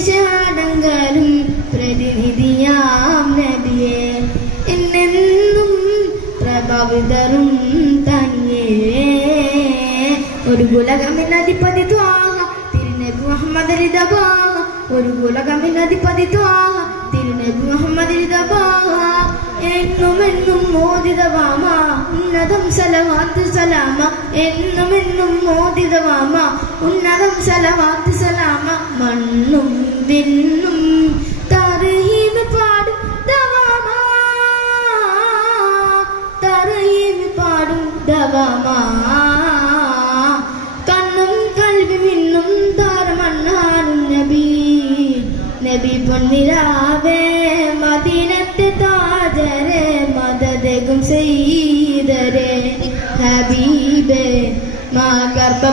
നിഷാദങ്ങളും പ്രതിനിധിയാം നബിയെ എന്നെന്നും പ്രഭാവിതരും തനിയേ ഒരു ഗുലകമിനധിപതി ത്വാഹ തിരുനബി മുഹമ്മദ് രിദബാഹ ഒരു ഗുലകമിനധിപതി ത്വാഹ തിരുനബി മുഹമ്മദ് രിദബാഹ എന്നും മോദിതവാമ ഉന്നതം സലവാത്ത് സലാമ എന്നും മോദിതവാമ ഉന്നതം സലവാത്ത് സലാമ മണ്ണും വിണ്ണും തർഹീബ് പാടും ദവാമ തർഹീബ് പാടും ദവാമ കണ്ണും കൽവി മിന്നും താരമണ്ണാനും നബി നബി പൊന്നിലാവേ മദീനത്തെ താജരെ മദദകും സയ്യിദരെ ഹബീബേ മാ ഗർഭ